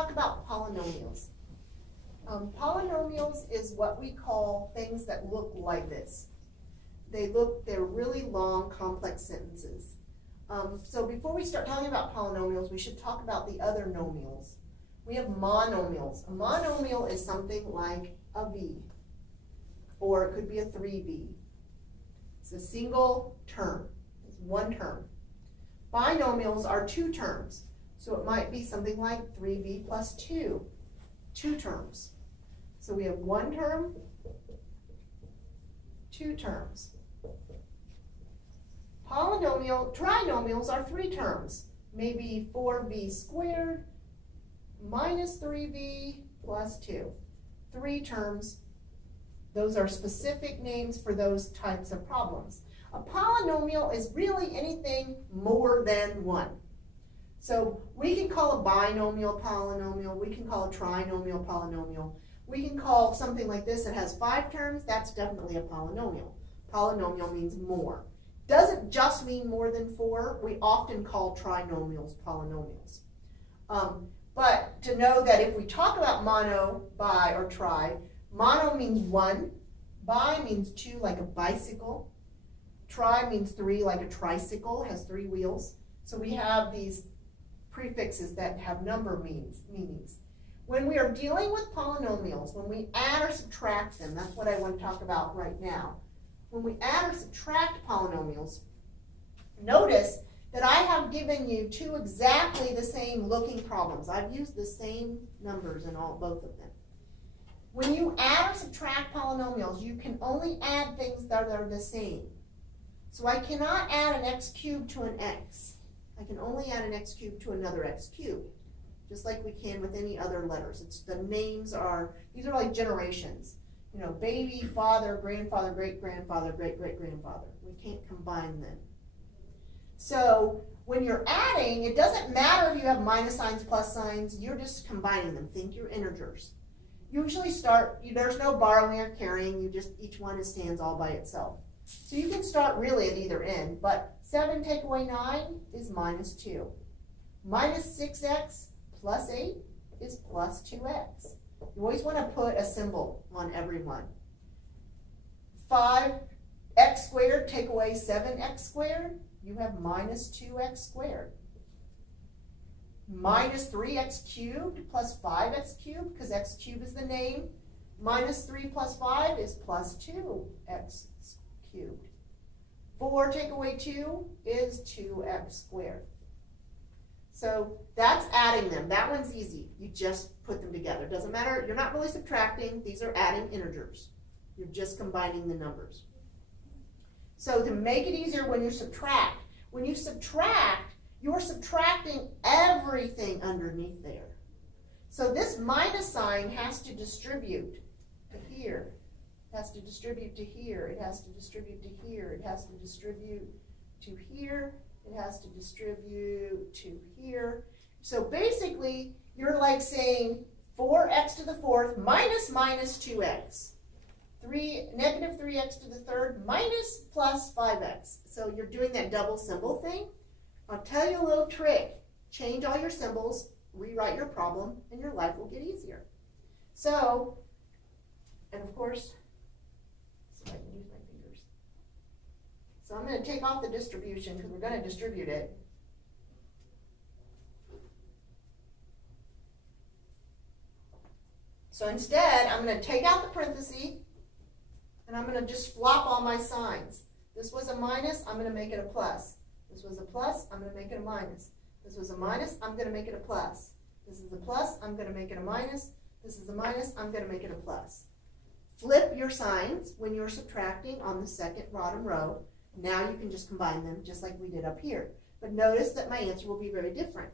talk about polynomials. Polynomials is what we call things that look like this. They're really long, complex sentences. So before we start talking about polynomials, we should talk about the other nomials. We have monomials. A monomial is something like a v, or it could be a 3v. It's a single term. It's one term. Binomials are two terms. So it might be something like 3v plus 2, two terms. So we have one term, two terms. Trinomials are three terms. Maybe 4v squared minus 3v plus 2. Three terms. Those are specific names for those types of problems. A polynomial is really anything more than one. So we can call a binomial polynomial, we can call a trinomial polynomial, we can call something like this that has 5 terms, that's definitely a polynomial. Polynomial means more. Doesn't just mean more than 4, we often call trinomials polynomials. But to know that if we talk about mono, bi, or tri, mono means 1, bi means 2 like a bicycle, tri means 3 like a tricycle, has 3 wheels. So we have these prefixes that have number meanings. When we are dealing with polynomials, when we add or subtract them, that's what I want to talk about right now. When we add or subtract polynomials, notice that I have given you 2 exactly the same looking problems. I've used the same numbers in both of them. When you add or subtract polynomials, you can only add things that are the same. So I cannot add an x cubed to an x. I can only add an x cubed to another x cubed, just like we can with any other letters. The names are, these are like generations. You know, baby, father, grandfather, great-grandfather, great-great-grandfather. We can't combine them. So when you're adding, it doesn't matter if you have minus signs, plus signs, you're just combining them. Think you're integers. Usually there's no borrowing or carrying, each one stands all by itself. So you can start really at either end, but 7 take away 9 is minus 2. Minus 6x plus 8 is plus 2x. You always want to put a symbol on every one. 5x squared take away 7x squared, you have minus 2x squared. Minus 3x cubed plus 5x cubed, because x cubed is the name. Minus 3 plus 5 is plus 2x cubed. 4 take away 2 is 2x squared. So that's adding them. That one's easy. You just put them together. Doesn't matter. You're not really subtracting. These are adding integers. You're just combining the numbers. So to make it easier when you subtract, you're subtracting everything underneath there. So this minus sign has to distribute to here. It has to distribute to here. It has to distribute to here. It has to distribute to here. It has to distribute to here. So basically, you're like saying 4x to the 4th minus 2x. Negative 3x to the 3rd minus plus 5x. So you're doing that double symbol thing. I'll tell you a little trick. Change all your symbols, rewrite your problem, and your life will get easier. So, and of course, so I can use my fingers. So I'm going to take off the distribution because we're going to distribute it. So instead, I'm going to take out the parenthesis, and I'm going to just flop all my signs. This was a minus, I'm going to make it a plus. This was a plus, I'm going to make it a minus. This was a minus, I'm going to make it a plus. This is a plus, I'm going to make it a minus. This is a minus, I'm going to make it a plus. Flip your signs when you're subtracting on the second bottom row. Now you can just combine them just like we did up here. But notice that my answer will be very different.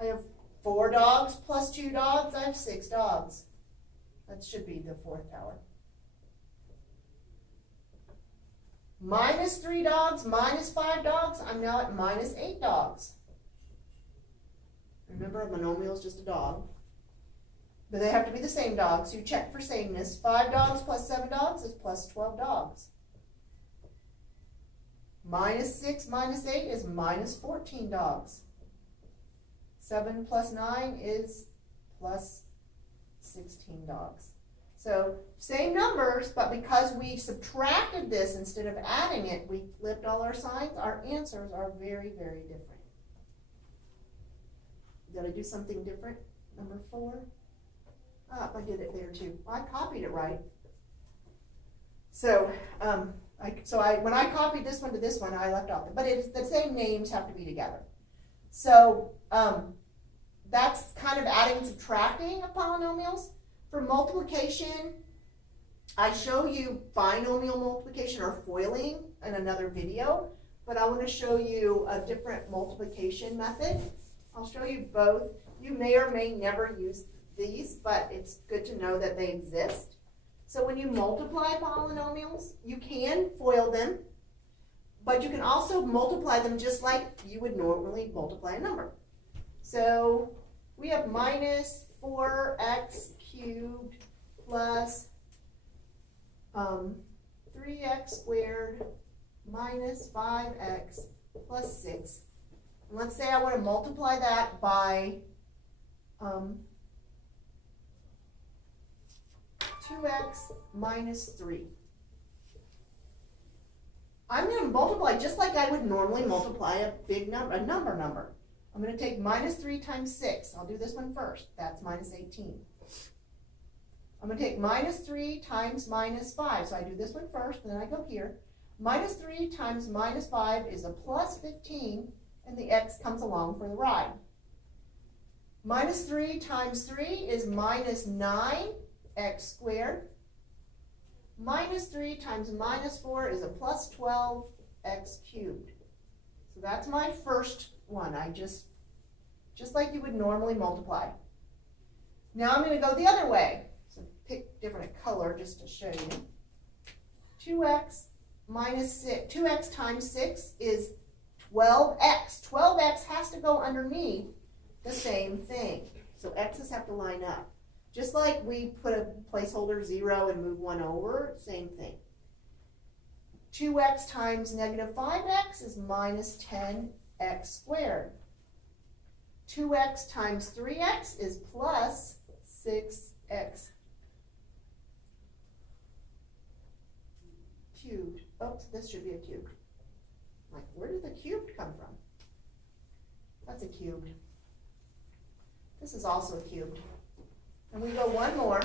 I have 4 dogs plus 2 dogs, I have 6 dogs. That should be the 4th power. Minus 3 dogs, minus 5 dogs, I'm now at minus 8 dogs. Remember, a monomial is just a dog. But they have to be the same dog, so you check for sameness. 5 dogs plus 7 dogs is plus 12 dogs. Minus 6 minus 8 is minus 14 dogs. 7 plus 9 is plus 16 dogs. So same numbers, but because we subtracted this instead of adding it, we flipped all our signs, our answers are very, very different. Did I do something different? Number 4? Ah, I did it there too. I copied it right. So, when I copied this one to this one, I left off it. But it's the same names have to be together. So, that's kind of adding and subtracting of polynomials. For multiplication, I show you binomial multiplication or foiling in another video, but I want to show you a different multiplication method. I'll show you both. You may or may never use these, but it's good to know that they exist. So when you multiply polynomials, you can FOIL them, but you can also multiply them just like you would normally multiply a number. So we have minus 4x cubed plus 3x squared minus 5x plus 6. And let's say I want to multiply that by 2x minus 3. I'm going to multiply just like I would normally multiply a big number, a number. I'm going to take minus 3 times 6. I'll do this one first. That's minus 18. I'm going to take minus 3 times minus 5. So I do this one first, and then I go here. Minus 3 times minus 5 is a plus 15, and the x comes along for the ride. Minus 3 times 3 is minus 9x squared. Minus 3 times minus 4 is a plus 12x cubed. So that's my first one. I just like you would normally multiply. Now I'm going to go the other way. So pick different color just to show you. 2x minus 6, 2x times 6 is 12x. 12x has to go underneath the same thing. So x's have to line up. Just like we put a placeholder 0 and move 1 over, same thing. 2x times negative 5x is minus 10x squared. 2x times 3x is plus 6x cubed. Oops, this should be a cube. Like, where did the cubed come from? That's a cubed. This is also a cubed. And we go one more.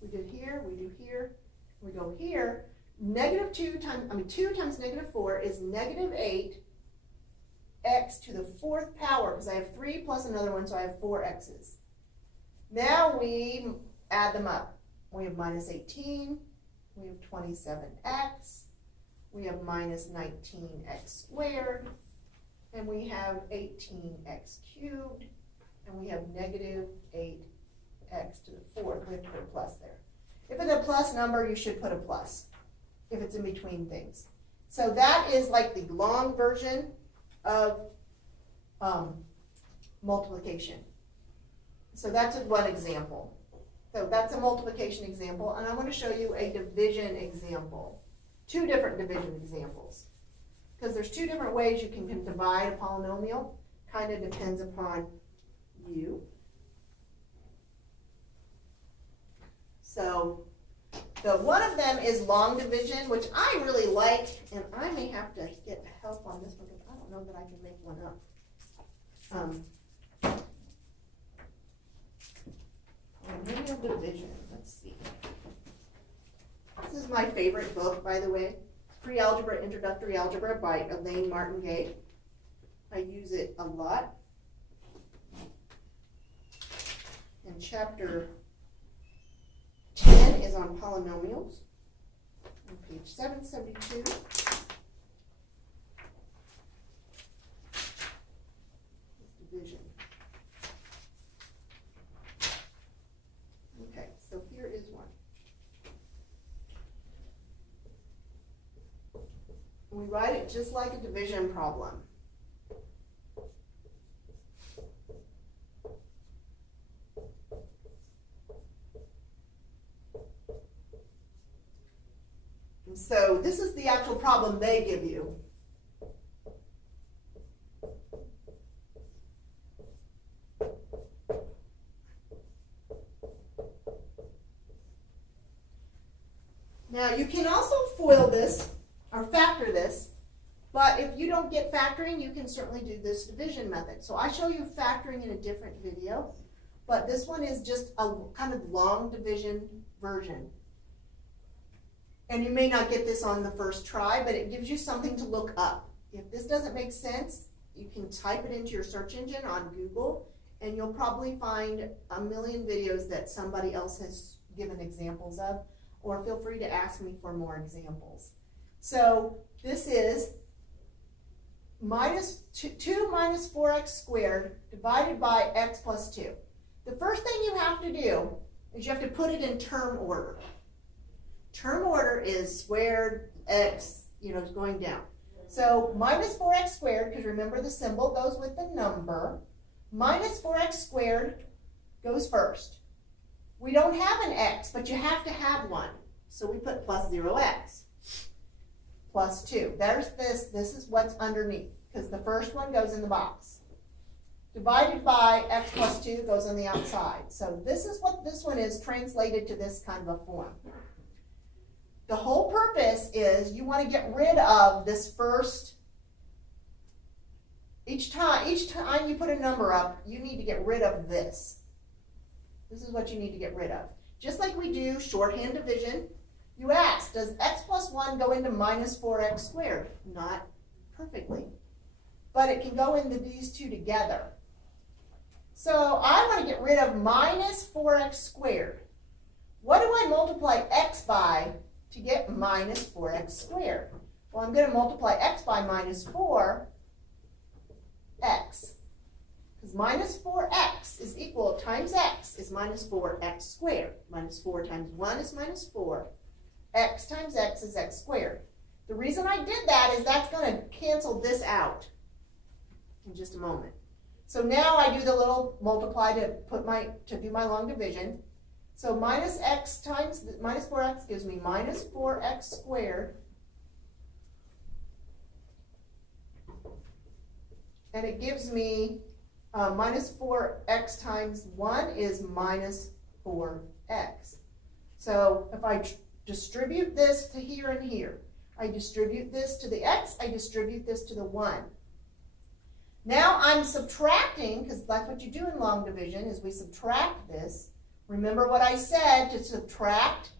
We did here, we do here, we go here. Negative 2 times negative 4 is negative 8 x to the 4th power, because I have 3 plus another one, so I have 4 x's. Now we add them up. We have minus 18, we have 27x, we have minus 19x squared, and we have 18x cubed, and we have negative 8x to the 4th. We have to put a plus there. If it's a plus number, you should put a plus if it's in between things. So that is like the long version of multiplication. So that's one example. So that's a multiplication example, and I want to show you a division example. 2 different division examples. Because there's 2 different ways you can divide a polynomial. Kind of depends upon you. So one of them is long division, which I really like, and I may have to get help on this one because I don't know that I can make one up. Polynomial division, let's see. This is my favorite book, by the way. Pre-Algebra, Introductory Algebra by Elaine Martin-Gay. I use it a lot. And chapter 10 is on polynomials on page 772. Division. Okay, so here is one. We write it just like a division problem. So this is the actual problem they give you. Now you can also FOIL this, or factor this, but if you don't get factoring, you can certainly do this division method. So I show you factoring in a different video, but this one is just a kind of long division version. And you may not get this on the first try, but it gives you something to look up. If this doesn't make sense, you can type it into your search engine on Google, and you'll probably find a million videos that somebody else has given examples of, or feel free to ask me for more examples. So this is 2 minus 4x squared divided by x plus 2. The first thing you have to do is you have to put it in term order. Term order is squared, x, is going down. So minus 4x squared, because remember the symbol goes with the number, minus 4x squared goes first. We don't have an x, but you have to have one. So we put plus 0x, plus 2. There's this is what's underneath, because the first one goes in the box. Divided by x plus 2 goes on the outside. So this is what this one is translated to this kind of a form. The whole purpose is you want to get rid of this first, each time you put a number up, you need to get rid of this. This is what you need to get rid of. Just like we do shorthand division, you ask, does x plus 1 go into minus 4x squared? Not perfectly, but it can go into these two together. So I want to get rid of minus 4x squared. What do I multiply x by to get minus 4x squared? Well, I'm going to multiply x by minus 4x. Because minus 4x is equal times x is minus 4x squared. Minus 4 times 1 is minus 4. X times x is x squared. The reason I did that is that's going to cancel this out in just a moment. So now I do the little multiply to do my long division. So minus x times minus 4x gives me minus 4x squared. And it gives me minus 4x times 1 is minus 4x. So if I distribute this to here and here, I distribute this to the x, I distribute this to the 1. Now I'm subtracting, because that's what you do in long division, is we subtract this. Remember what I said, to subtract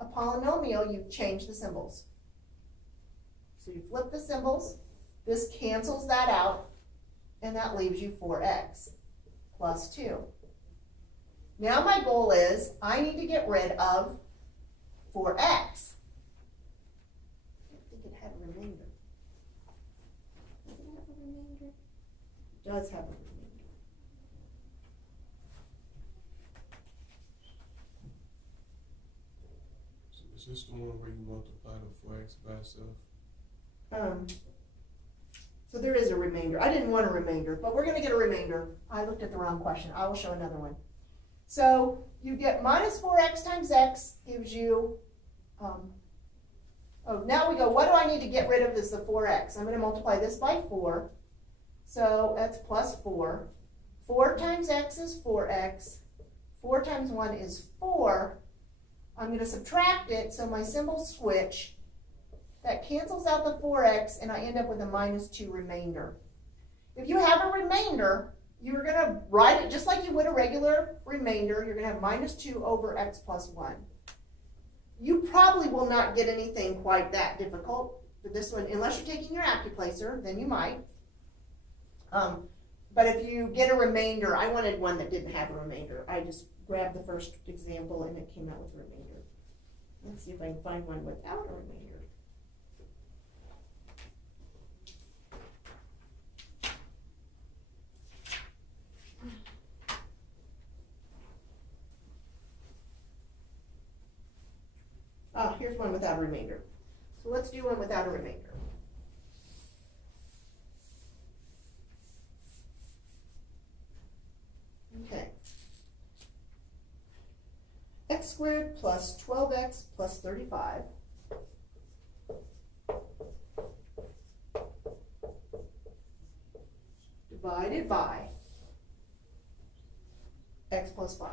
a polynomial, you change the symbols. So you flip the symbols, this cancels that out, and that leaves you 4x plus 2. Now my goal is, I need to get rid of 4x. I think it had a remainder. Does it have a remainder? It does have a remainder. So is this the one where you multiply the 4x by itself? So there is a remainder. I didn't want a remainder, but we're going to get a remainder. I looked at the wrong question. I will show another one. So you get minus 4x times x gives you, now we go, what do I need to get rid of this, the 4x? I'm going to multiply this by 4. So that's plus 4. 4 times x is 4x. 4 times 1 is 4. I'm going to subtract it, so my symbols switch. That cancels out the 4x, and I end up with a minus 2 remainder. If you have a remainder, you're going to write it just like you would a regular remainder. You're going to have minus 2 over x plus 1. You probably will not get anything quite that difficult for this one, unless you're taking your AccuPlacer, then you might. But if you get a remainder, I wanted one that didn't have a remainder. I just grabbed the first example, and it came out with a remainder. Let's see if I can find one without a remainder. Here's one without a remainder. So let's do one without a remainder. Okay. X squared plus 12x plus 35 divided by x plus 5.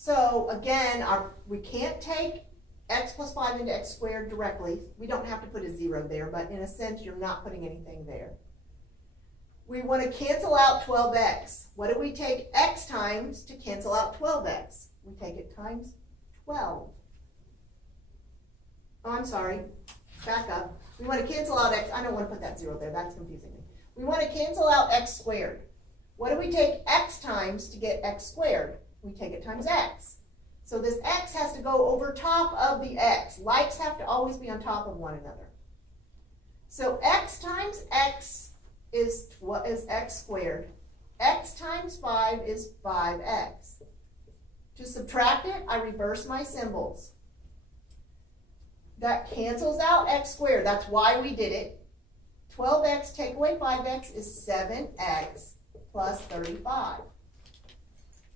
So again, we can't take x plus 5 into x squared directly. We don't have to put a 0 there, but in a sense, you're not putting anything there. We want to cancel out 12x. What do we take x times to cancel out 12x? We take it times 12. Oh, I'm sorry. Back up. We want to cancel out x. I don't want to put that 0 there. That's confusing me. We want to cancel out x squared. What do we take x times to get x squared? We take it times x. So this x has to go over top of the x. Likes have to always be on top of one another. So x times x is what is x squared. X times 5 is 5x. To subtract it, I reverse my symbols. That cancels out x squared. That's why we did it. 12x take away 5x is 7x plus 35.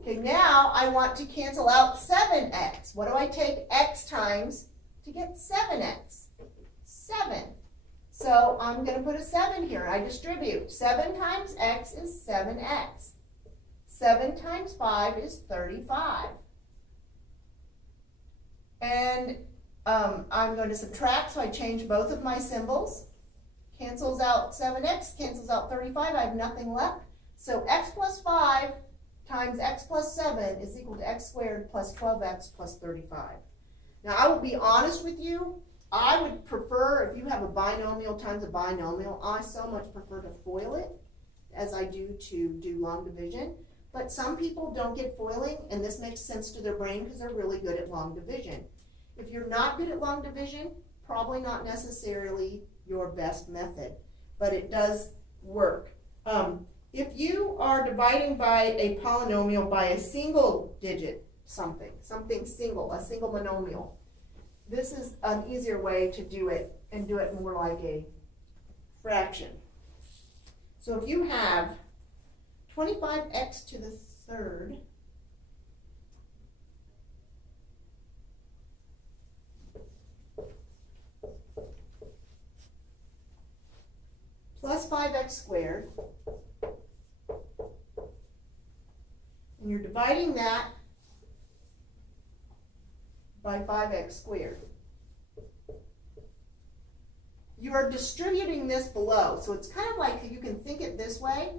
Okay, now I want to cancel out 7x. What do I take x times to get 7x? 7. So I'm going to put a 7 here. I distribute. 7 times x is 7x. 7 times 5 is 35. And I'm going to subtract, so I change both of my symbols. Cancels out 7x, cancels out 35. I have nothing left. So x plus 5 times x plus 7 is equal to x squared plus 12x plus 35. Now, I will be honest with you. I would prefer, if you have a binomial times a binomial, I so much prefer to FOIL it as I do to do long division. But some people don't get foiling, and this makes sense to their brain because they're really good at long division. If you're not good at long division, probably not necessarily your best method, but it does work. If you are dividing by a polynomial by a single digit something single, a single monomial, this is an easier way to do it and do it more like a fraction. So if you have 25x to the third plus 5x squared, and you're dividing that by 5x squared. You are distributing this below, so it's kind of like you can think it this way.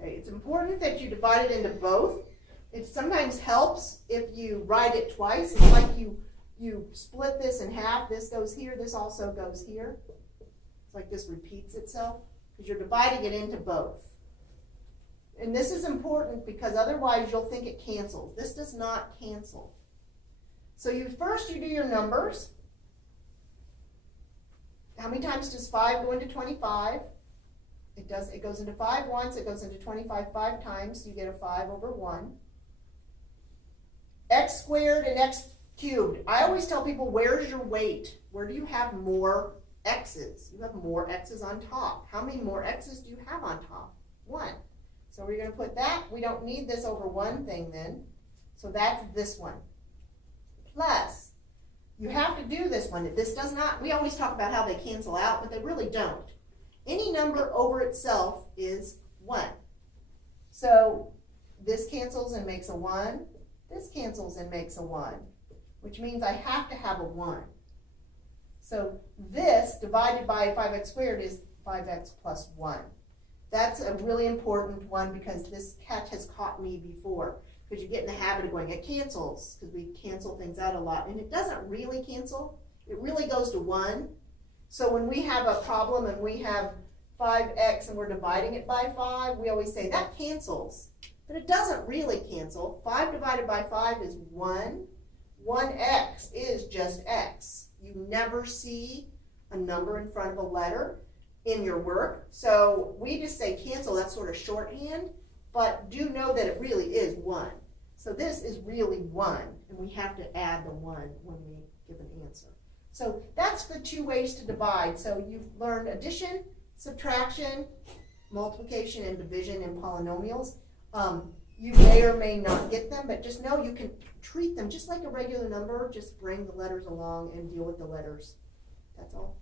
Okay, it's important that you divide it into both. It sometimes helps if you write it twice. It's like you split this in half. This goes here. This also goes here. It's like this repeats itself because you're dividing it into both. And this is important because otherwise you'll think it cancels. This does not cancel. So first you do your numbers. How many times does 5 go into 25? It goes into 5 once. It goes into 25 5 times. So you get a 5 over 1. X squared and x cubed. I always tell people, where's your weight? Where do you have more x's? You have more x's on top. How many more x's do you have on top? 1. So we're going to put that. We don't need this over 1 thing then. So that's this one. Plus, you have to do this one. This does not, we always talk about how they cancel out, but they really don't. Any number over itself is 1. So this cancels and makes a 1. This cancels and makes a 1, which means I have to have a 1. So this divided by 5x squared is 5x plus 1. That's a really important one because this catch has caught me before. Because you get in the habit of going, it cancels, because we cancel things out a lot. And it doesn't really cancel. It really goes to 1. So when we have a problem and we have 5x and we're dividing it by 5, we always say that cancels. But it doesn't really cancel. 5 divided by 5 is 1. 1x is just x. You never see a number in front of a letter in your work. So we just say cancel. That's sort of shorthand. But do know that it really is 1. So this is really 1. And we have to add the 1 when we give an answer. So that's the 2 ways to divide. So you've learned addition, subtraction, multiplication, and division in polynomials. you may or may not get them, but just know you can treat them just like a regular number, just bring the letters along and deal with the letters. That's all.